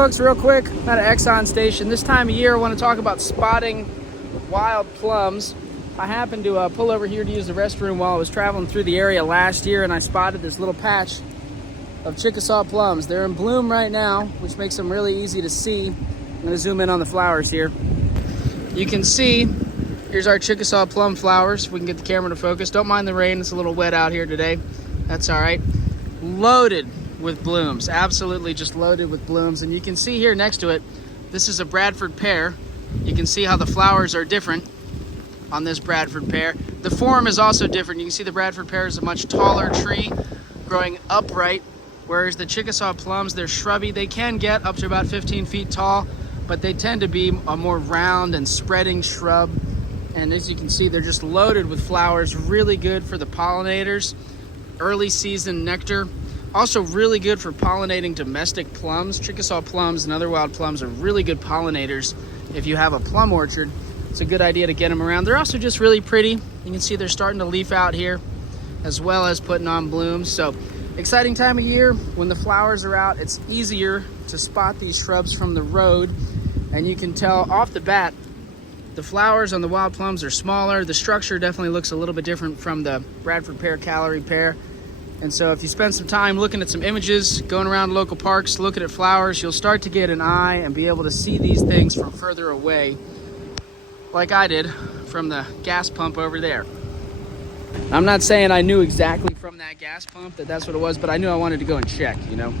folks, real quick, I'm at an Exxon station. This time of year, I want to talk about spotting wild plums. I happened to pull over here to use the restroom while I was traveling through the area last year, and I spotted this little patch of Chickasaw plums. They're in bloom right now, which makes them really easy to see. I'm going to zoom in on the flowers here. You can see, here's our Chickasaw plum flowers. We can get the camera to focus. Don't mind the rain, it's a little wet out here today. That's all right. Loaded with blooms, absolutely just loaded with blooms. And you can see here next to it, this is a Bradford pear. You can see how the flowers are different on this Bradford pear. The form is also different. You can see the Bradford pear is a much taller tree growing upright, whereas the Chickasaw plums, they're shrubby. They can get up to about 15 feet tall, but they tend to be a more round and spreading shrub. And as you can see, they're just loaded with flowers, really good for the pollinators, early season nectar. Also really good for pollinating domestic plums. Chickasaw plums and other wild plums are really good pollinators. If you have a plum orchard, it's a good idea to get them around. They're also just really pretty. You can see they're starting to leaf out here, as well as putting on blooms. So exciting time of year. When the flowers are out, it's easier to spot these shrubs from the road. And you can tell off the bat, the flowers on the wild plums are smaller. The structure definitely looks a little bit different from the Bradford pear, calorie pear. And so if you spend some time looking at some images, going around local parks, looking at flowers, you'll start to get an eye and be able to see these things from further away, like I did from the gas pump over there. I'm not saying I knew exactly from that gas pump that that's what it was, but I knew I wanted to go and check, you know.